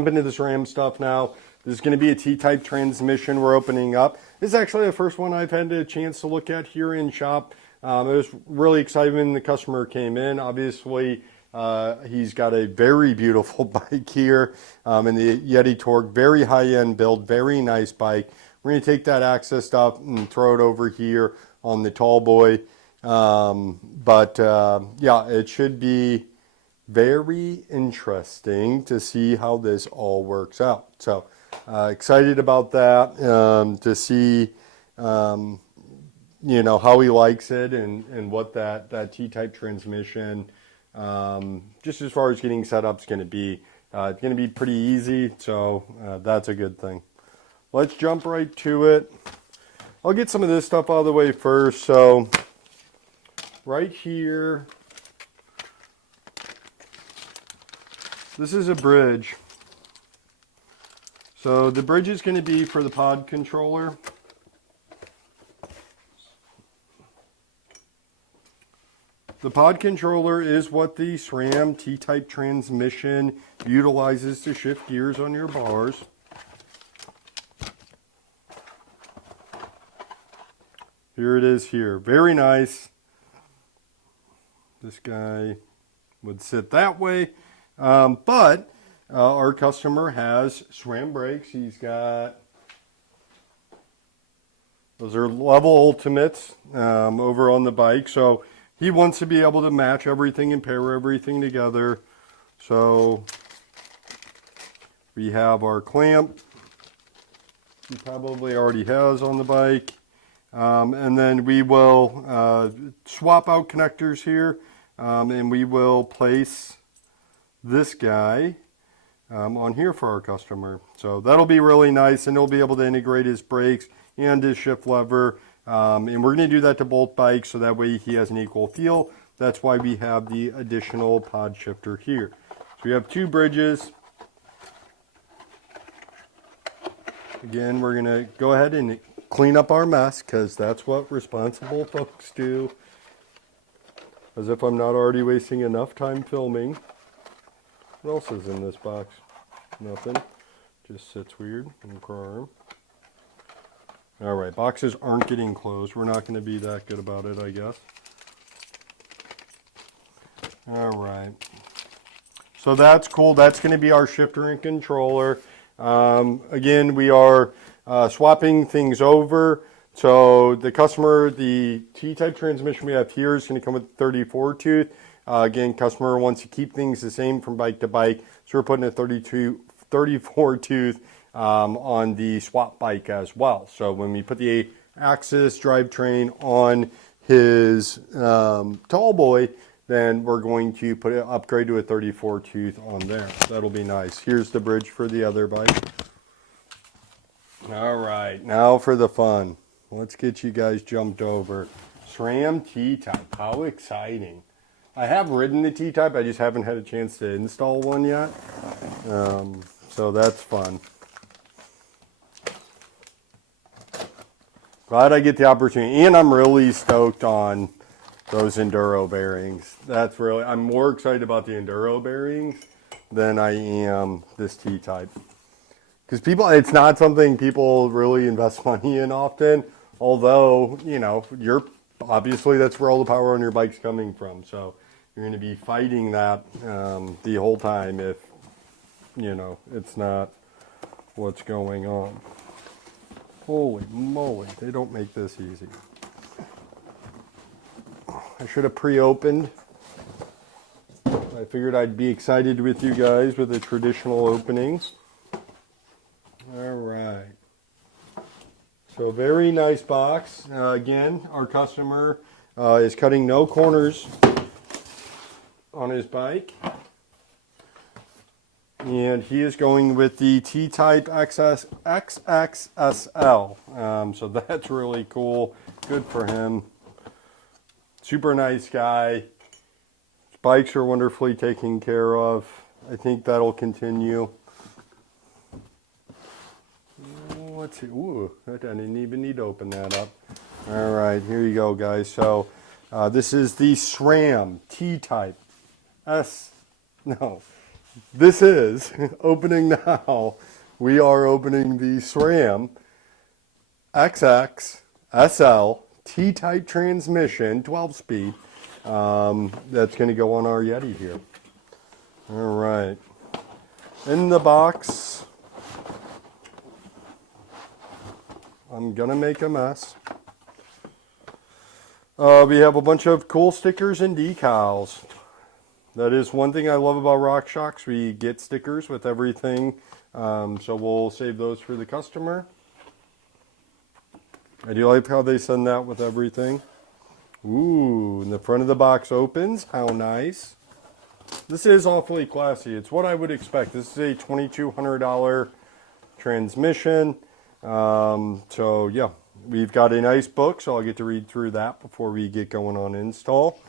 Jump into the SRAM stuff now. This is going to be a T-Type transmission we're opening up. This is actually the first one I've had a chance to look at here in shop. I was really excited when the customer came in. Obviously, he's got a very beautiful bike here in the Yeti Torque. Very high-end build, very nice bike. We're going to take that AXS stuff and throw it over here on the tall boy. Yeah, it should be very interesting to see how this all works out. So excited about that, to see you know, how he likes it and what that T-type transmission, just as far as getting set up, is going to be. It's going to be pretty easy, so that's a good thing. Let's jump right to it. I'll get some of this stuff out of the way first. So right here, this is a bridge. So the bridge is going to be for the pod controller. The pod controller is what the SRAM T-Type transmission utilizes to shift gears on your bars. Here it is here. Very nice. This guy would sit that way. But our customer has SRAM brakes. He's got, those are level ultimates over on the bike. So he wants to be able to match everything and pair everything together. So we have our clamp. He probably already has on the bike. And then we will swap out connectors here. And we will place this guy on here for our customer. So that'll be really nice, and he'll be able to integrate his brakes and his shift lever. And we're going to do that to both bikes so that way he has an equal feel. That's why we have the additional pod shifter here. So we have two bridges. Again, we're going to go ahead and clean up our mess, because that's what responsible folks do. As if I'm not already wasting enough time filming. What else is in this box? Nothing. Just sits weird and firm. Alright, boxes aren't getting closed. We're not going to be that good about it, I guess. Alright. So that's cool. That's going to be our shifter and controller. Again, we are swapping things over. So the customer, the T-type transmission we have here is going to come with 34 tooth. Again, customer wants to keep things the same from bike to bike, so we're putting a 34 tooth on the swap bike as well. So when we put the AXS drivetrain on his tall boy, then we're going to put it upgrade to a 34 tooth on there. That'll be nice. Here's the bridge for the other bike. All right, now for the fun. Let's get you guys jumped over. SRAM T-Type, how exciting. I have ridden the T-Type, I just haven't had a chance to install one yet. So that's fun. Glad I get the opportunity, and I'm really stoked on those Enduro bearings. That's really, I'm more excited about the Enduro bearings than I am this T-Type. Because people, it's not something people really invest money in often, although, you know, you're obviously that's where all the power on your bike's coming from. So you're going to be fighting that the whole time if, you know, it's not what's going on. Holy moly, they don't make this easy. I should have pre-opened. I figured I'd be excited with you guys with the traditional openings. All right. So very nice box. Again, our customer is cutting no corners on his bike. And he is going with the T-Type XX SL. So that's really cool. Good for him. Super nice guy. His bikes are wonderfully taken care of. I think that'll continue. Let's see. Ooh, I didn't even need to open that up. All right, here you go, guys. So this is the SRAM T-Type this is opening now. We are opening the SRAM XX SL T-Type Transmission 12-speed. That's going to go on our Yeti here. All right. In the box, I'm going to make a mess. We have a bunch of cool stickers and decals. That is one thing I love about RockShox. We get stickers with everything. So we'll save those for the customer. I do like how they send that with everything. Ooh, and the front of the box opens. How nice. This is awfully classy. It's what I would expect. This is a $2,200 transmission. So yeah, we've got a nice book, so I'll get to read through that before we get going on install.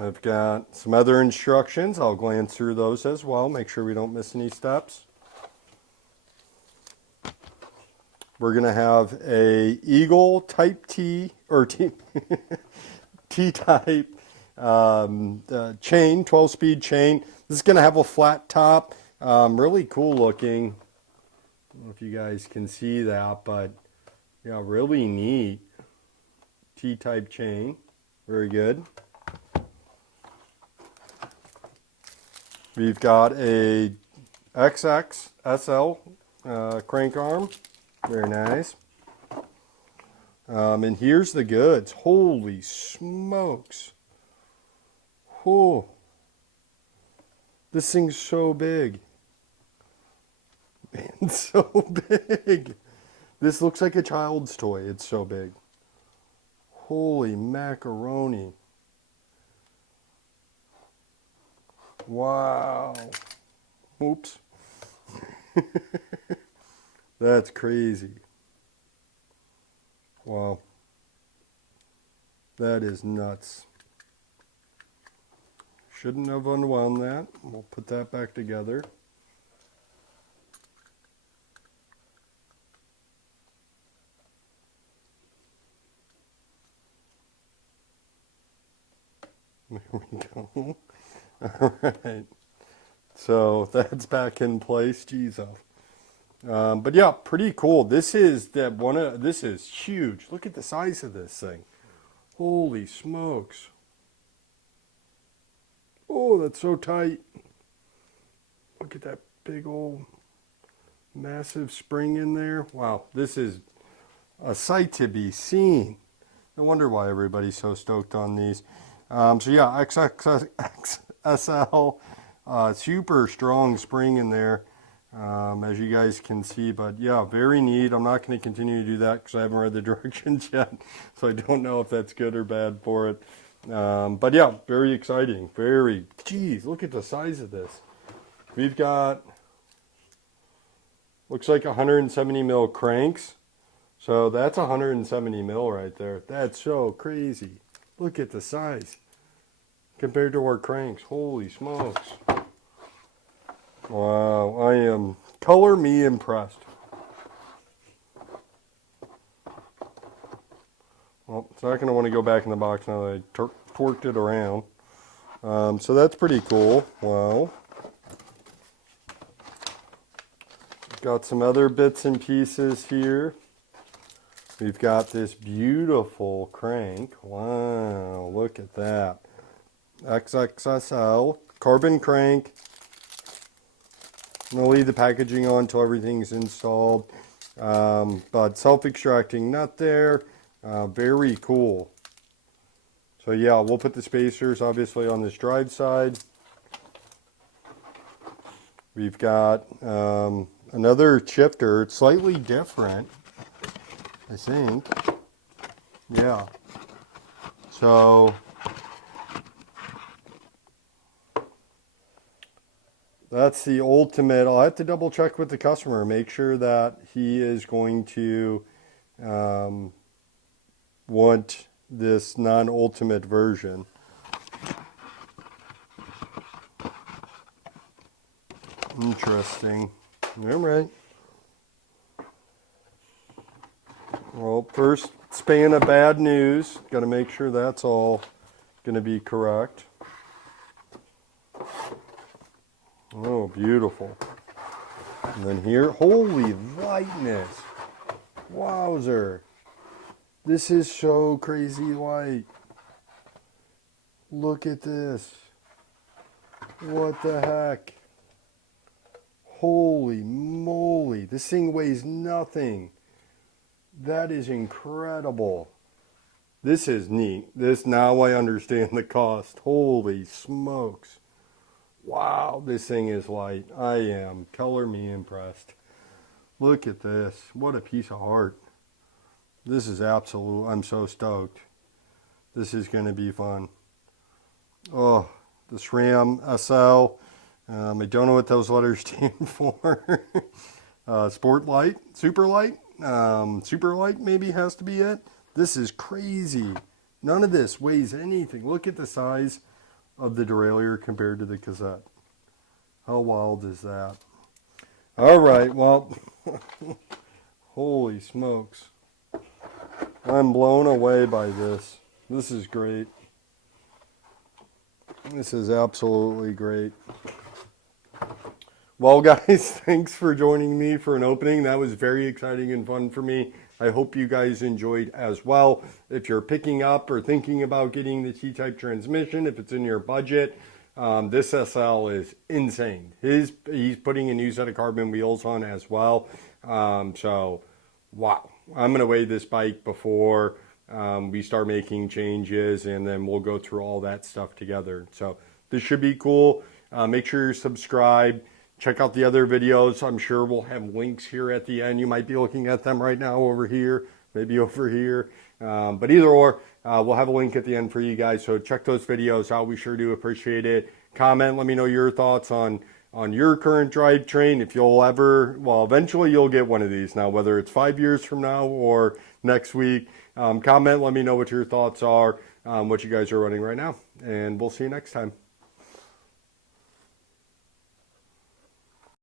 I've got some other instructions. I'll glance through those as well, make sure we don't miss any steps. We're going to have a Eagle Type T, or T-Type chain, 12-speed chain. This is going to have a flat top, really cool looking. I don't know if you guys can see that, but yeah, really neat T-type chain. Very good. We've got a XX SL crank arm. Very nice. And here's the goods. Holy smokes. Whoa. This thing's so big. It's so big. This looks like a child's toy. It's so big. Holy macaroni. Wow. Oops. That's crazy. Wow. That is nuts. Shouldn't have unwound that. We'll put that back together. There we go. All right. So that's back in place. Jesus. But yeah, pretty cool. This is this is huge. Look at the size of this thing. Holy smokes. Oh, that's so tight. Look at that big old massive spring in there. Wow, this is a sight to be seen. No wonder why everybody's so stoked on these. So yeah, XXSL, super strong spring in there. As you guys can see, but yeah, very neat. I'm not going to continue to do that because I haven't read the directions yet, so I don't know if that's good or bad for it. But yeah, very exciting. Very, geez, look at the size of this. We've got, looks like 170 mil cranks. So that's 170 mil right there. That's so crazy. Look at the size compared to our cranks. Holy smokes. Wow, I am color me impressed. Well, it's not going to want to go back in the box now that I torqued it around. So that's pretty cool. Wow. Got some other bits and pieces here. We've got this beautiful crank. Wow, look at that. XXSL carbon crank. I'm going to leave the packaging on until everything's installed. But self-extracting nut there. Very cool. So yeah, we'll put the spacers obviously on this drive side. We've got another shifter. It's slightly different, I think. Yeah. So that's the ultimate. I'll have to double check with the customer, make sure that he is going to want this non-ultimate version. Interesting. All right. Well, first span of bad news. Got to make sure that's all going to be correct. Oh, beautiful. And then here, holy lightness. Wowzer. This is so crazy light. Look at this. What the heck? Holy moly. This thing weighs nothing. That is incredible. This is neat. This, now I understand the cost. Holy smokes. Wow, this thing is light. I am color me impressed. Look at this. What a piece of art. This is absolute. I'm so stoked. This is going to be fun. Oh, the SRAM SL. I don't know what those letters stand for. Sport light, super light. Super light maybe has to be it. This is crazy. None of this weighs anything. Look at the size of the derailleur compared to the cassette. How wild is that? All right, well, holy smokes. I'm blown away by this. This is great. This is absolutely great. Well, guys, thanks for joining me for an opening. That was very exciting and fun for me. I hope you guys enjoyed as well. If you're picking up or thinking about getting the T-Type transmission, if it's in your budget, this SL is insane. He's putting a new set of carbon wheels on as well. So, wow. I'm going to weigh this bike before we start making changes, and then we'll go through all that stuff together. So this should be cool. Make sure you're subscribed. Check out the other videos. I'm sure we'll have links here at the end. You might be looking at them right now over here, maybe over here. But either or, we'll have a link at the end for you guys. So check those videos out. We sure do appreciate it. Comment, let me know your thoughts on your current drivetrain. If you'll ever, well, eventually you'll get one of these now, whether it's 5 years from now or next week. Comment, let me know what your thoughts are, what you guys are running right now. And we'll see you next time.